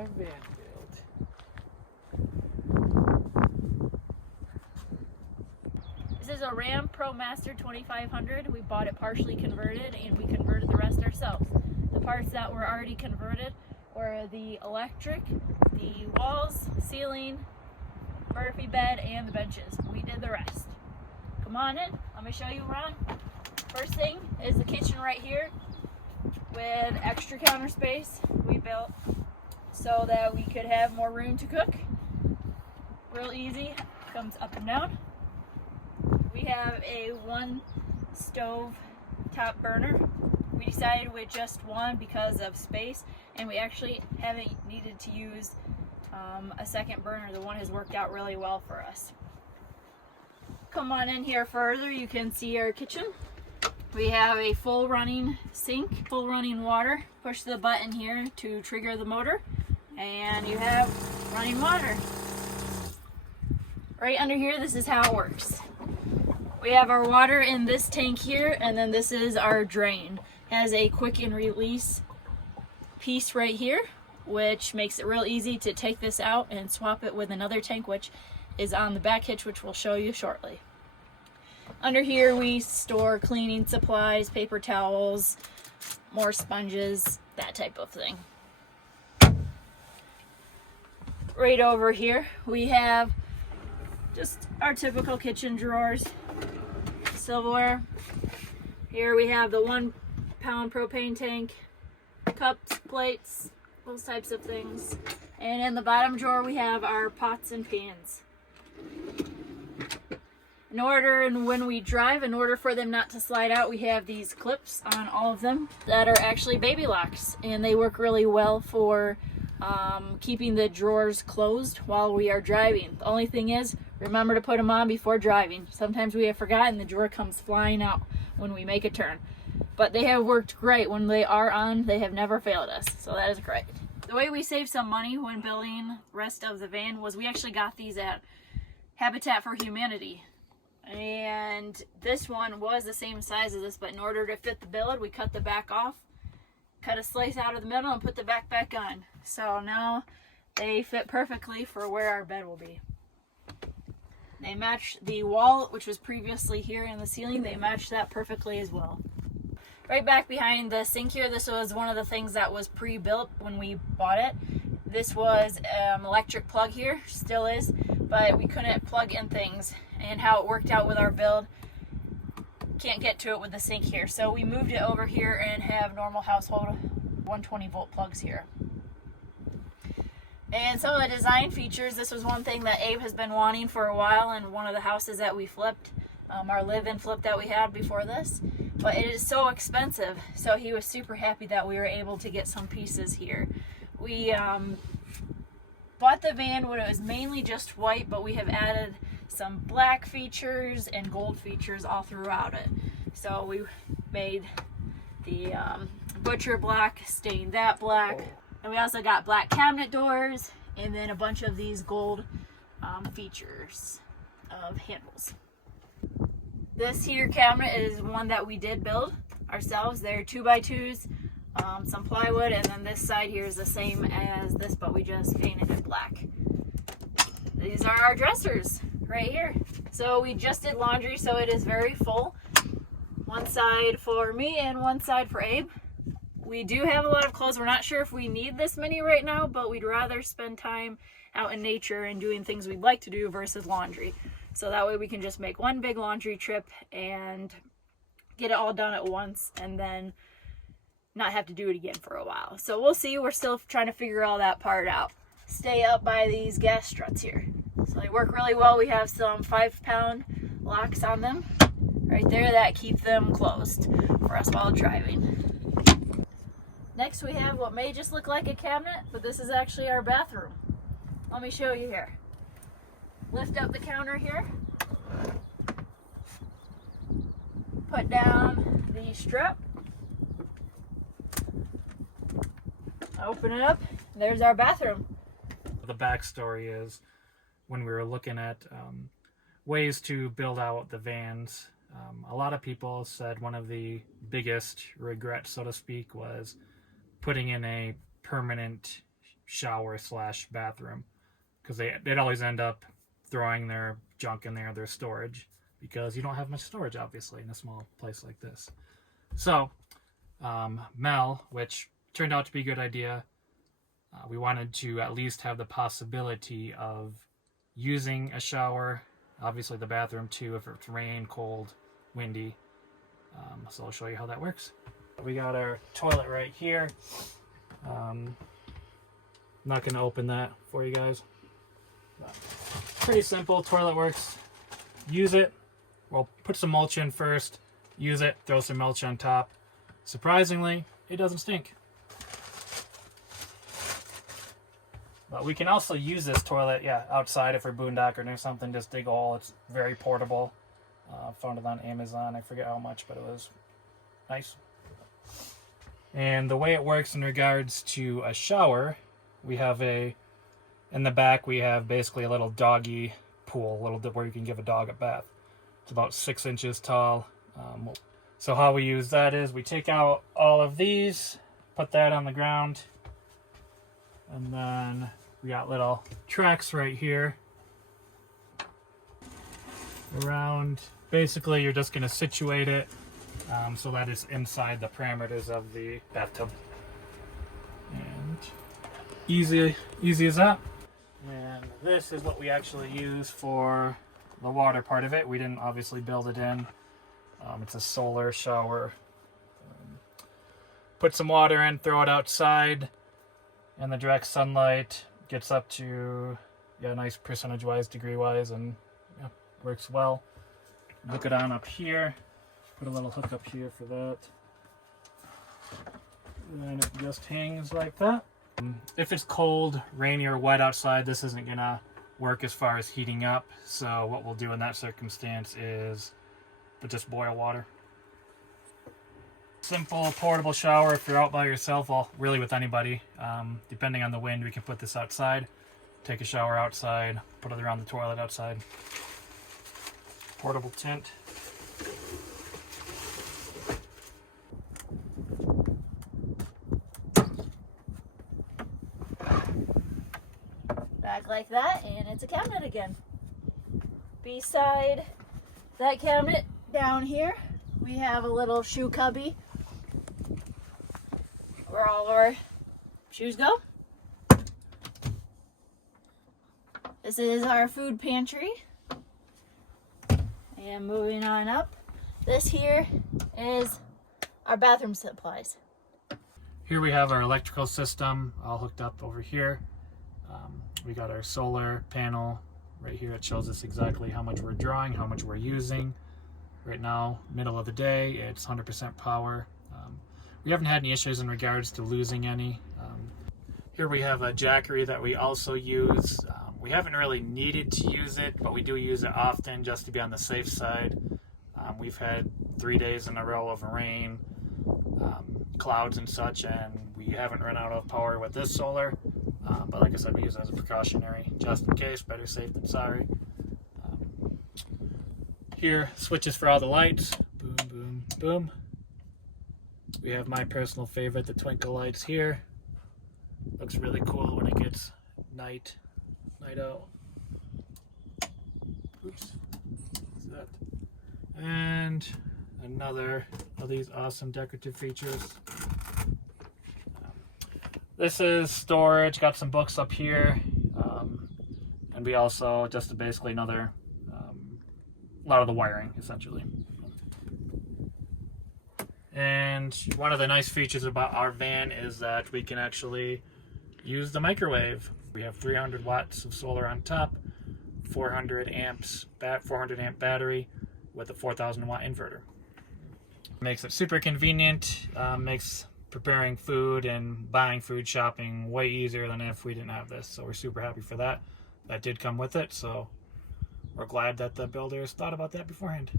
our van build. This is a Ram Promaster 2500. We bought it partially converted and we converted the rest ourselves. The parts that were already converted were the electric, the walls, ceiling, Murphy bed, and the benches. We did the rest. Come on in, let me show you around. First thing is the kitchen right here with extra counter space we built so that we could have more room to cook. Real easy, comes up and down. We have a one stove top burner. We decided with just one because of space, and we actually haven't needed to use a second burner. The one has worked out really well for us. Come on in here further, you can see our kitchen. We have a full running sink, full running water. Push the button here to trigger the motor, and you have running water. Right under here, this is how it works. We have our water in this tank here, and then this is our drain. It has a quick and release piece right here, which makes it real easy to take this out and swap it with another tank, which is on the back hitch, which we'll show you shortly. Under here we store cleaning supplies, paper towels, more sponges, that type of thing. Right over here we have just our typical kitchen drawers, silverware. Here we have the 1 pound propane tank, cups, plates, those types of things. And in the bottom drawer we have our pots and pans. When we drive, in order for them not to slide out, we have these clips on all of them that are actually baby locks, and they work really well for keeping the drawers closed while we are driving. The only thing is, remember to put them on before driving. Sometimes we have forgotten, the drawer comes flying out when we make a turn. But they have worked great. When they are on, they have never failed us, so that is great. The way we saved some money when building the rest of the van was we actually got these at Habitat for Humanity. And this one was the same size as this, but in order to fit the build, we cut the back off, cut a slice out of the middle, and put the back on. So now they fit perfectly for where our bed will be. They match the wall, which was previously here in the ceiling. They match that perfectly as well. Right back behind the sink here, this was one of the things that was pre-built when we bought it. This was electric plug here, still is, but we couldn't plug in things, and how it worked out with our build, can't get to it with the sink here. So we moved it over here and have normal household 120 volt plugs here. And some of the design features, this was one thing that Abe has been wanting for a while in one of the houses that we flipped, our live-in flip that we had before this. But it is so expensive, so he was super happy that we were able to get some pieces here. We bought the van when it was mainly just white, but we have added some black features and gold features all throughout it. So we made the butcher black, stained that black, and we also got black cabinet doors, and then a bunch of these gold features of handles. This here cabinet is one that we did build ourselves. They're 2x2s, some plywood, and then this side here is the same as this, but we just painted it black. These are our dressers right here. So we just did laundry, so it is very full. One side for me and one side for Abe. We do have a lot of clothes. We're not sure if we need this many right now, but we'd rather spend time out in nature and doing things we'd like to do versus laundry. So that way we can just make one big laundry trip and get it all done at once, and then not have to do it again for a while. So we'll see. We're still trying to figure all that part out. Stay up by these gas struts here. So they work really well. We have some 5-pound locks on them right there that keep them closed for us while driving. Next we have what may just look like a cabinet, but this is actually our bathroom. Let me show you here. Lift up the counter here. Put down the strap. Open it up. There's our bathroom. The backstory is when we were looking at ways to build out the vans, a lot of people said one of the biggest regrets, so to speak, was putting in a permanent shower slash bathroom, because they'd always end up throwing their junk in there, their storage, because you don't have much storage, obviously, in a small place like this. So, Mel, which turned out to be a good idea, we wanted to at least have the possibility of using a shower, obviously the bathroom too, if it's rain, cold, windy. So I'll show you how that works. We got our toilet right here. I'm not going to open that for you guys. But pretty simple. Toilet works. Use it. We'll put some mulch in first. Use it. Throw some mulch on top. Surprisingly, it doesn't stink. But we can also use this toilet, outside if we're boondocking or something. Just dig a hole. It's very portable. Found it on Amazon. I forget how much, but it was nice. And the way it works in regards to a shower, we have in the back we have basically a little doggy pool, where you can give a dog a bath. It's about 6 inches tall. So how we use that is we take out all of these, put that on the ground, and then we got little tracks right here around. Basically, you're just going to situate it so that it's inside the parameters of the bathtub. And easy as that. And this is what we actually use for the water part of it. We didn't obviously build it in. It's a solar shower. Put some water in, throw it outside, and the direct sunlight gets up to nice percentage-wise, degree-wise, and works well. Hook it on up here. Put a little hook up here for that. And it just hangs like that. If it's cold, rainy, or wet outside, this isn't gonna work as far as heating up. So what we'll do in that circumstance is just boil water. Simple portable shower if you're out by yourself, well, really with anybody. Depending on the wind, we can put this outside, take a shower outside, put it around the toilet outside. Portable tent. Back like that, and it's a cabinet again. Beside that cabinet down here, we have a little shoe cubby where all of our shoes go. This is our food pantry. And moving on up, this here is our bathroom supplies. Here we have our electrical system all hooked up over here. We got our solar panel right here. It shows us exactly how much we're drawing, how much we're using. Right now, middle of the day, it's 100% power. We haven't had any issues in regards to losing any. Here we have a jackery that we also use. We haven't really needed to use it, but we do use it often just to be on the safe side. We've had 3 days in a row of rain, clouds and such, and we haven't run out of power with this solar. But like I said, we use it as a precautionary, just in case. Better safe than sorry. Here, switches for all the lights. Boom, boom, boom. We have my personal favorite, the twinkle lights here. Looks really cool when it gets night out. Oops. What's that? And another of these awesome decorative features. This is storage. Got some books up here. And we also, just basically another, a lot of the wiring, essentially. And one of the nice features about our van is that we can actually use the microwave. We have 300 watts of solar on top, 400 amp battery with a 4,000 watt inverter. Makes it super convenient, makes preparing food and buying food shopping way easier than if we didn't have this. So we're super happy for that. That did come with it, so we're glad that the builders thought about that beforehand.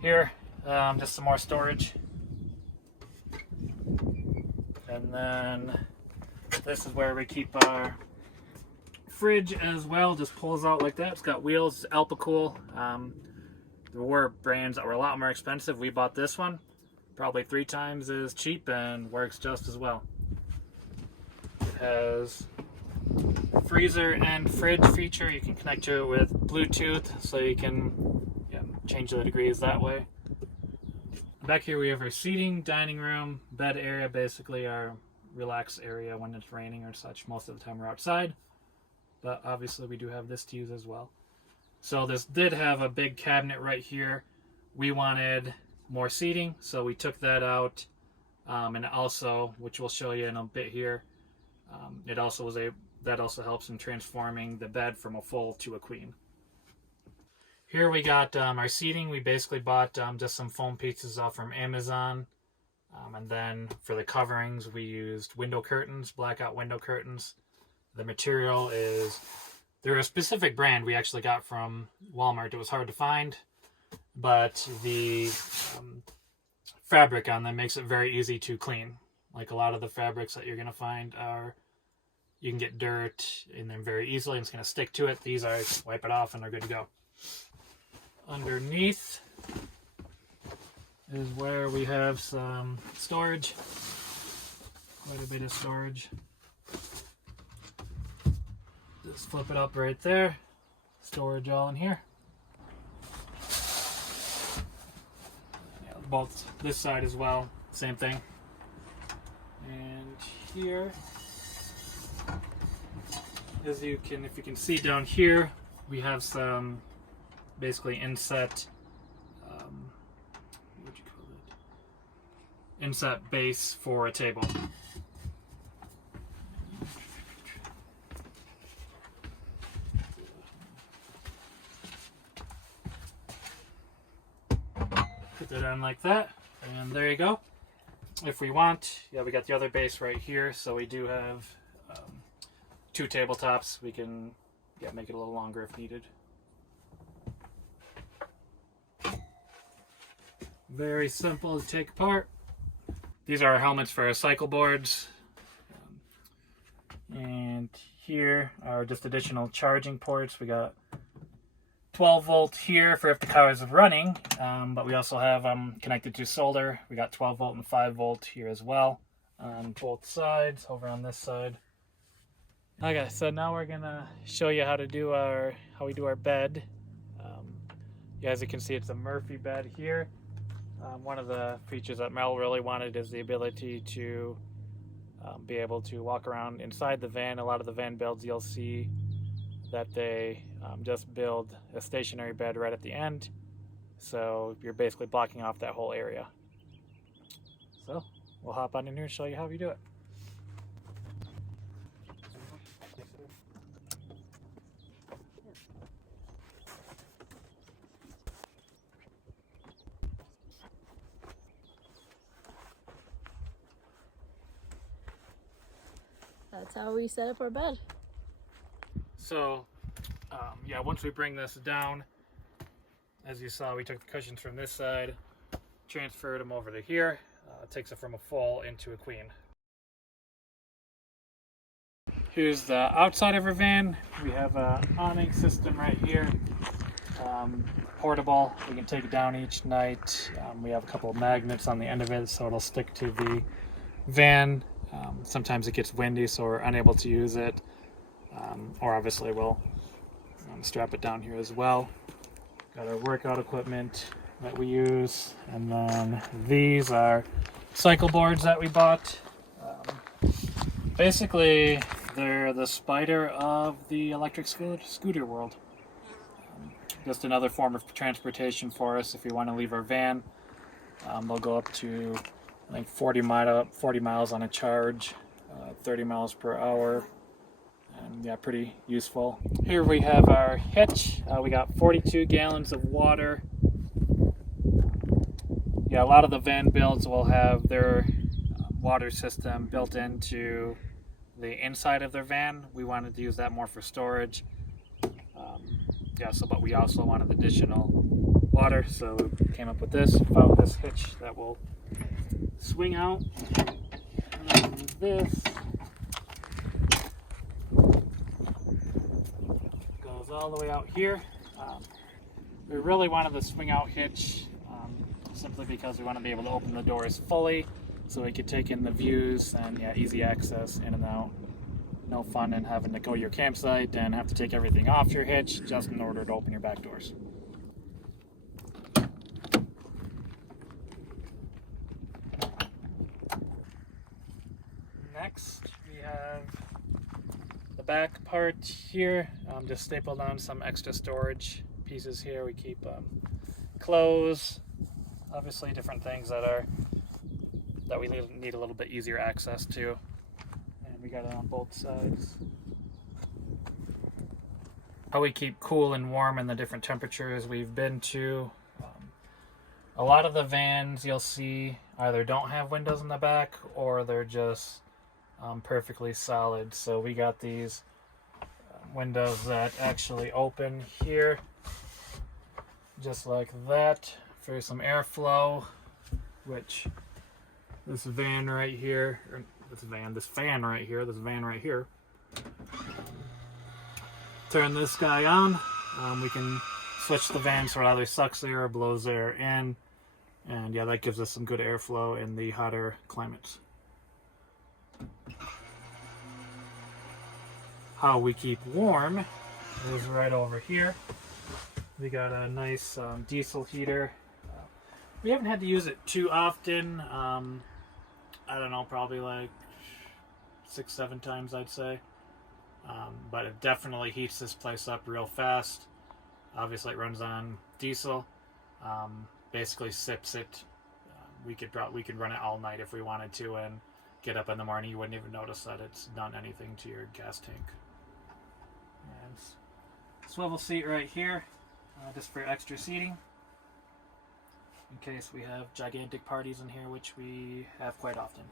Here, just some more storage. And then this is where we keep our fridge as well. Just pulls out like that. It's got wheels, Alpacool. There were brands that were a lot more expensive. We bought this one, probably 3 times as cheap, and works just as well. has freezer and fridge feature. You can connect to it with Bluetooth, so you can change the degrees that way. Back here we have our seating, dining room, bed area, basically our relax area when it's raining or such. Most of the time we're outside, but obviously we do have this to use as well. So this did have a big cabinet right here. We wanted more seating, so we took that out, and also, which we'll show you in a bit here, that also helps in transforming the bed from a full to a queen. Here we got our seating. We basically bought just some foam pieces off from Amazon, and then for the coverings we used window curtains, blackout window curtains. The material is, they're a specific brand we actually got from Walmart. It was hard to find, but the fabric on them makes it very easy to clean. Like a lot of the fabrics that you're going to find are, you can get dirt in them very easily and it's going to stick to it. These are, wipe it off and they're good to go. Underneath is where we have some storage, quite a bit of storage. Just flip it up right there, storage all in here. Yeah, both this side as well, same thing. And here, as you can, if you can see down here, we have some basically inset, what'd you call it? Inset base for a table. Put that on like that, and there you go. If we want, we got the other base right here, so we do have 2 tabletops. We can make it a little longer if needed. Very simple to take apart. These are our helmets for our cycle boards. And here are just additional charging ports. We got 12 volt here for if the car is running, but we also have them connected to solar. We got 12 volt and 5 volt here as well on both sides. Over on this side. Okay, so now we're gonna show you how we do our bed. As you can see, it's a Murphy bed here. One of the features that Mel really wanted is the ability to be able to walk around inside the van. A lot of the van builds, you'll see that they just build a stationary bed right at the end. So you're basically blocking off that whole area. So we'll hop on in here and show you how we do it. That's how we set up our bed. So, once we bring this down, as you saw, we took the cushions from this side, transferred them over to here. It takes it from a full into a queen. Here's the outside of our van. We have an awning system right here. Portable. We can take it down each night. We have a couple of magnets on the end of it, so it'll stick to the van. Sometimes it gets windy, so we're unable to use it. Or obviously we'll strap it down here as well. Got our workout equipment that we use. And then these are cycle boards that we bought. Basically, they're the spider of the electric scooter world. Just another form of transportation for us if we want to leave our van. They'll go up to, I think, 40 miles on a charge, 30 miles per hour, and pretty useful. Here we have our hitch. We got 42 gallons of water. A lot of the van builds will have their water system built into the inside of their van. We wanted to use that more for storage. But we also wanted additional water, so we came up with this. Found this hitch that will swing out, and this goes all the way out here. We really wanted the swing out hitch simply because we want to be able to open the doors fully so we could take in the views and easy access in and out. no fun in having to go to your campsite and have to take everything off your hitch just in order to open your back doors. Next, we have the back part here. Just stapled on some extra storage pieces here. We keep clothes, obviously different things that we need a little bit easier access to. And we got it on both sides. How we keep cool and warm in the different temperatures we've been to. A lot of the vans you'll see either don't have windows in the back or they're just perfectly solid. So we got these windows that actually open here just like that for some airflow, which this fan right here, turn this guy on. We can switch the van so it either sucks air or blows air in, and yeah, that gives us some good airflow in the hotter climates. How we keep warm is right over here. We got a nice diesel heater. We haven't had to use it too often. I don't know, probably like 6-7 times I'd say. But it definitely heats this place up real fast. Obviously it runs on diesel. Basically sips it. We could run it all night if we wanted to, and get up in the morning, you wouldn't even notice that it's done anything to your gas tank. And swivel seat right here, just for extra seating, in case we have gigantic parties in here, which we have quite often.